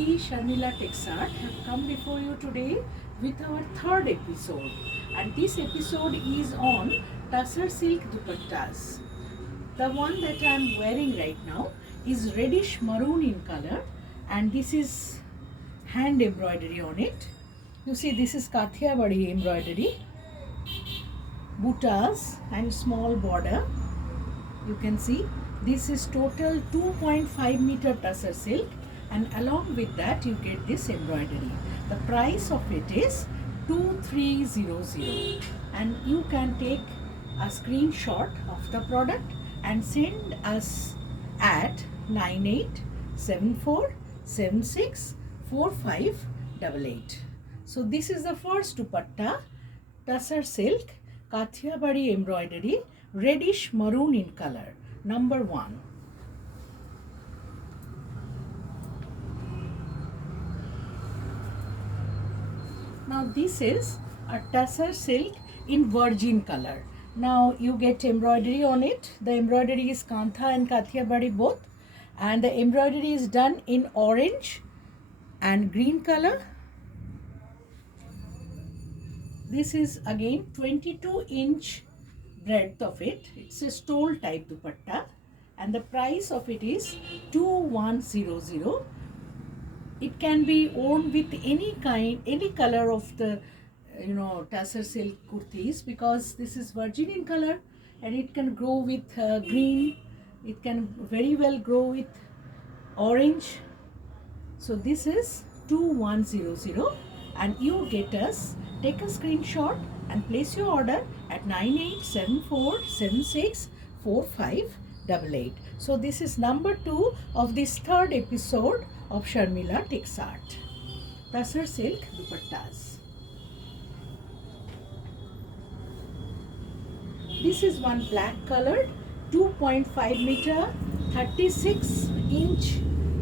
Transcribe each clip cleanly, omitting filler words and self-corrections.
we, Sharmila Texart, have come before you today with our third episode. And this episode is on Tussar Silk Dupattas. The one that I am wearing right now is reddish maroon in color, and this is hand embroidery on it. You see, this is Kathiawadi embroidery, buttas and small border. You can see this is total 2.5 meter tussar silk, and along with that you get this embroidery. The price of it is 2300, and you can take a screenshot of the product and send us at 9874764588. So this is the first dupatta, tussar silk, Kathiawadi embroidery, reddish maroon in color, number 1. Now this is a tussar silk in virgin color. Now you get embroidery on it. The embroidery is Kantha and Kathiawadi both, and the embroidery is done in orange and green color. This is again 22-inch breadth of it. It's a stole type dupatta, and the price of it is 2100. It can be worn with any color of the tussar silk kurtis, because this is virgin in color, and it can grow with green. It can very well grow with orange. So this is 2100, and you get us. Take a screenshot and place your order at 9874764588. So this is number 2 of this third episode of Sharmila Texart, Tussar Silk Dupattas. This is one black colored 2.5 meter 36-inch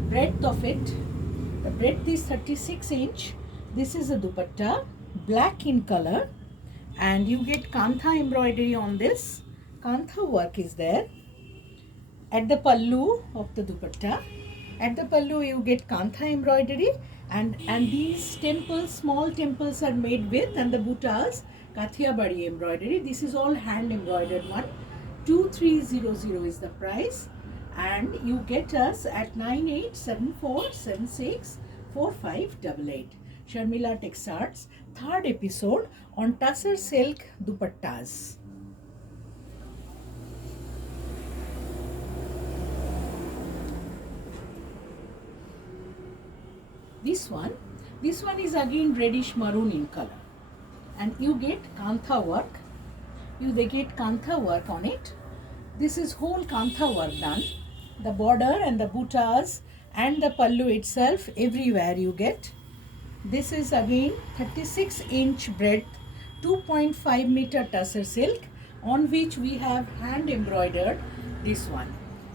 breadth of it. The breadth is 36 inch. This is a dupatta, black in color, and you get Kantha embroidery on this. Kantha work is there at the pallu of the dupatta. At the pallu you get Kantha embroidery, and these temples, small temples are made with, and the buttas Kathiawadi embroidery. This is all hand embroidered one. 2300 is the price, and you get us at 9874764588. Sharmila Texart's third episode on tussar silk dupattas. This one is again reddish maroon in color, and you get Kantha work. They get Kantha work on it. This is whole Kantha work done. The border and the buttas and the pallu itself, everywhere you get. This is again 36-inch breadth, 2.5 meter tussar silk, on which we have hand embroidered this one.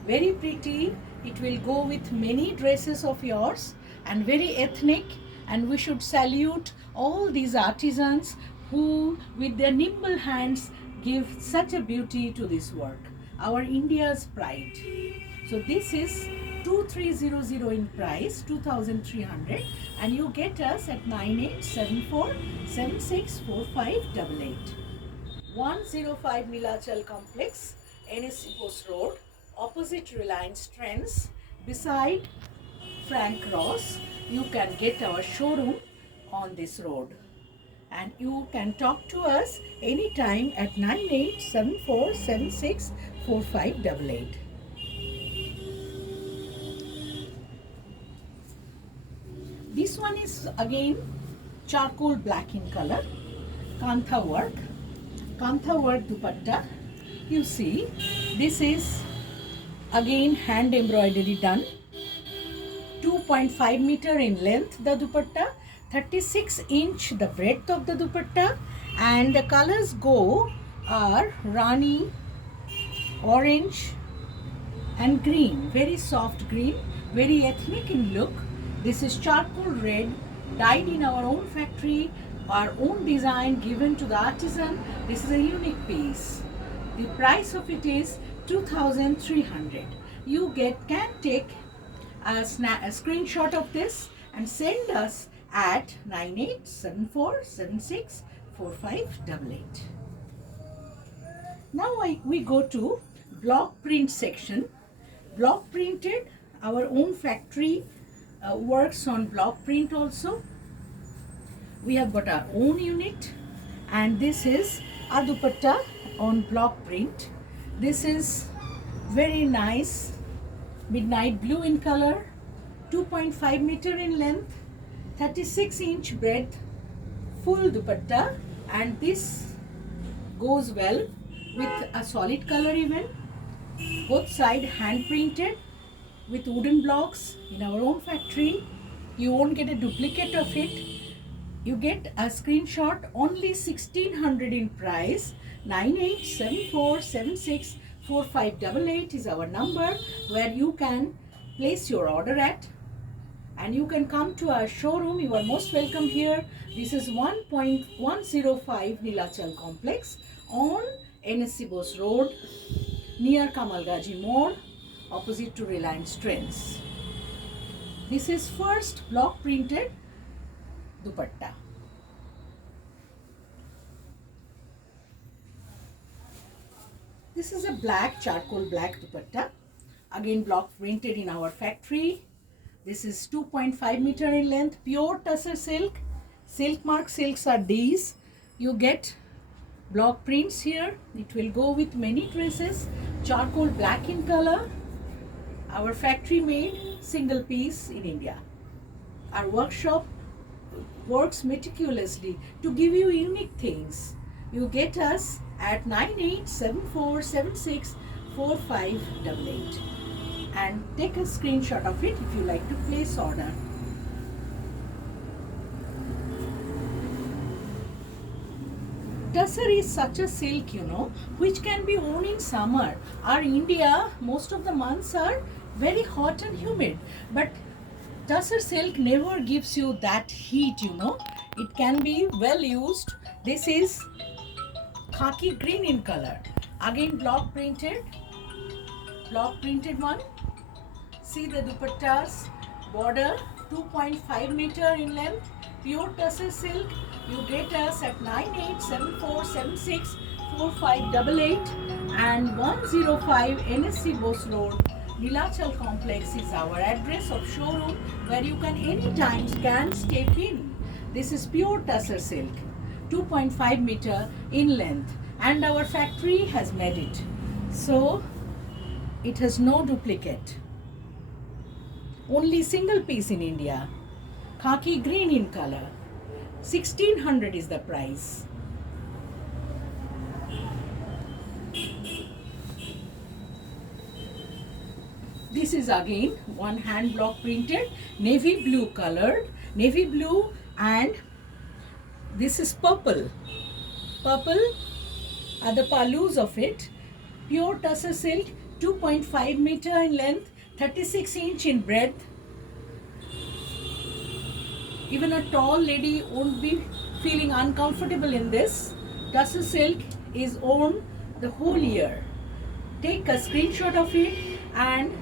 Very pretty. It will go with many dresses of yours, and very ethnic, and we should salute all these artisans who with their nimble hands give such a beauty to this work, our India's pride. So this is 2300 in price, 2300, and you get us at 9874764588. 105 Nilachal Complex, NSC Post Road, opposite Reliance Trends, beside Frank Ross. You can get our showroom on this road, and you can talk to us anytime at 9874764588. This one is again charcoal black in color, Kantha work dupatta. You see, this is again hand embroidery done. 2.5 meter in length the dupatta, 36-inch the breadth of the dupatta, and the colors are rani, orange and green, very soft green, very ethnic in look. This is charcoal red, dyed in our own factory, our own design given to the artisan. This is a unique piece. The price of it is 2300. You can take a screenshot of this and send us at 9874764588. Now we go to block print section. Block printed, our own factory works on block print also. We have got our own unit, and this is a dupatta on block print. This is very nice midnight blue in color, 2.5 meter in length, 36-inch breadth, full dupatta, and this goes well with a solid color even. Both side hand printed with wooden blocks in our own factory. You won't get a duplicate of it. You get a screenshot, only 1600 in price. 9874764588 is our number where you can place your order at, and you can come to our showroom. You are most welcome here. This is 1.105 Nilachal Complex on NSC Bose Road near Kamalgaji Mall, opposite to Reliance Trends. This is first block printed dupatta. This is a black, charcoal black dupatta, again block printed in our factory. This is 2.5 meter in length, pure tussar silk. Silk mark silks are these. You get block prints here. It will go with many dresses. Charcoal black in color. Our factory made, single piece in India. Our workshop works meticulously to give you unique things. You get us at 9874764588 and take a screenshot of it if you like to place order. Tussar is such a silk, which can be worn in summer. Our India, most of the months are very hot and humid, but tussar silk never gives you that heat, It can be well used. This is khaki green in color. Again block printed one. See the dupatta's border, 2.5 meter in length, pure tussar silk. You get us at 9874764588 and 105 NSC Bose Road, Nilachal Complex is our address of showroom where you can anytime step in. This is pure tussar silk, 2.5 meter in length, and our factory has made it. So it has no duplicate. Only single piece in India. Khaki green in color. 1600 is the price. This is again one hand block printed, navy blue colored, navy blue, and this is purple. Purple are the palus of it. Pure tussar silk, 2.5 meter in length, 36-inch in breadth. Even a tall lady won't be feeling uncomfortable in this. Tussar silk is worn the whole year. Take a screenshot of it and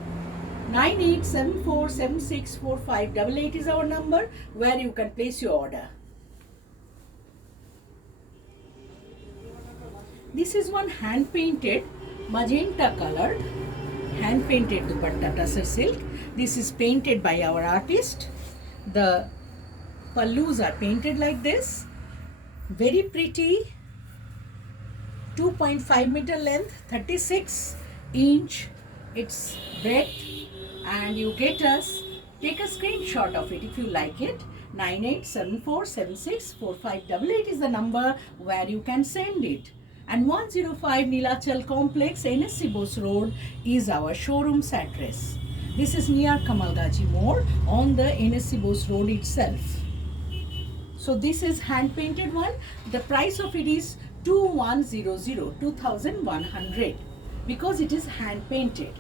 9874764588 is our number where you can place your order. This is one hand painted magenta colored hand painted dupatta tussar silk. This is painted by our artist. The pallus are painted like this. Very pretty. 2.5 meter length, 36-inch its breadth, and you get us. Take a screenshot of it if you like it. 9874764588 is the number where you can send it. And 105 Nilachal Complex, NSC Bose Road is our showroom's address. This is near Kamalgaji Mall on the NSC Bose Road itself. So this is hand painted one. The price of it is 2100 because it is hand painted.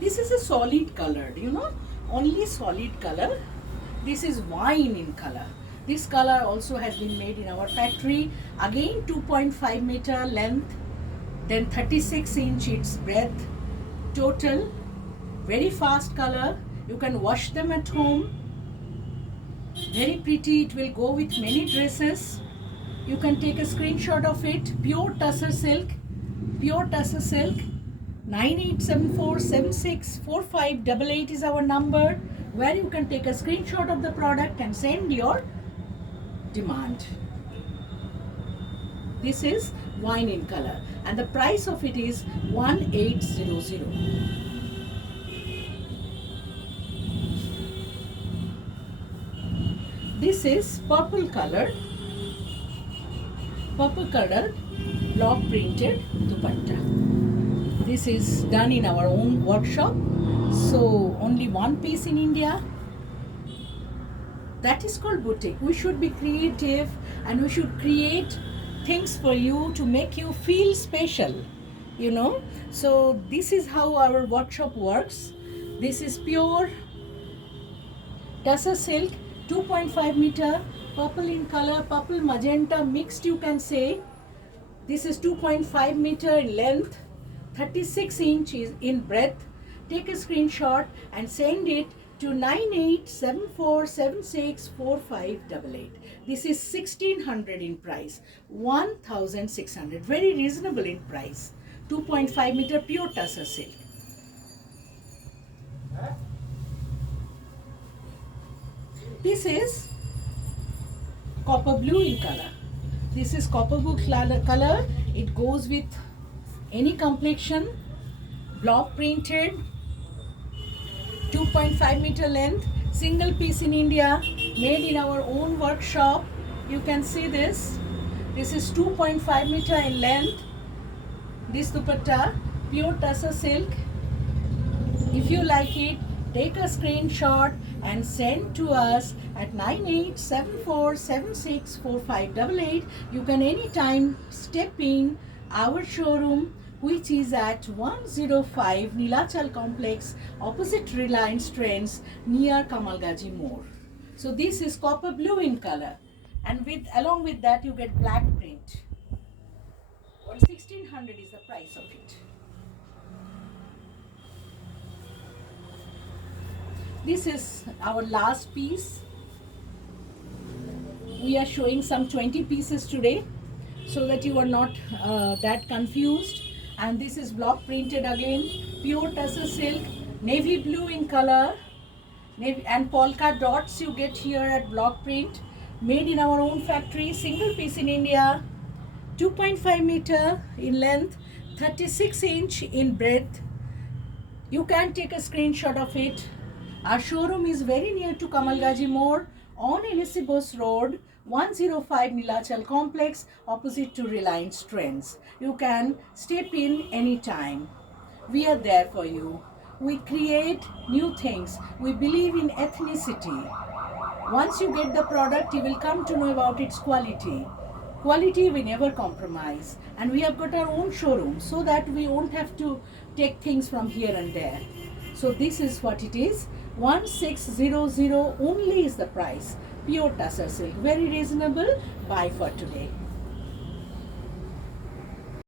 This is a solid colored, only solid color. This is wine in color. This color also has been made in our factory. Again 2.5 meter length, then 36-inch its breadth. Total Very fast color. You can wash them at home. Very pretty. It will go with many dresses. You can take a screenshot of it. Pure tussar silk. Pure tussar silk. 9874764588 is our number, where you can take a screenshot of the product and send your demand. This is wine in color and the price of it is 1800. This is purple color block printed dupatta. This is done in our own workshop, so only one piece in India. That is called boutique. We should be creative and we should create things for you to make you feel special, you know. So this is how our workshop works. This is pure tussar silk, 2.5 meter, purple in color, purple magenta mixed, you can say. This is 2.5 meter in length, 36 inches in breadth. Take a screenshot and send it to 9874764588. This is 1600 in price, 1600, very reasonable in price. 2.5 meter pure tussar silk. This is copper blue in color. This is copper blue color. It goes with any complexion. Block printed, 2.5 meter length, single piece in India, made in our own workshop. You can see this. This is 2.5 meter in length. This dupatta, pure tussar silk. If you like it, take a screenshot and send to us at 9874764588. You can anytime step in our showroom, which is at 105 Nilachal Complex, opposite Reliance Trends, near Kamalgaji More. So this is copper blue in color, and along with that you get black print. 1600 is the price of it. This is our last piece. We are showing some 20 pieces today, so that you are not that confused. And this is block printed again, pure tussar silk, navy blue in color, and polka dots you get here at block print, made in our own factory, single piece in India, 2.5 meter in length, 36 inch in breadth. You can take a screenshot of it. Our showroom is very near to Kamalgaji More on NSC Bose Road, 105 Nilachal Complex, opposite to Reliance Trends. You can step in anytime. We are there for you. We create new things. We believe in ethnicity. Once you get the product, you will come to know about its quality. Quality we never compromise. And we have got our own showroom so that we won't have to take things from here and there. So this is what it is. 1600 only is the price. Pure tussar silk. Very reasonable. Buy for today.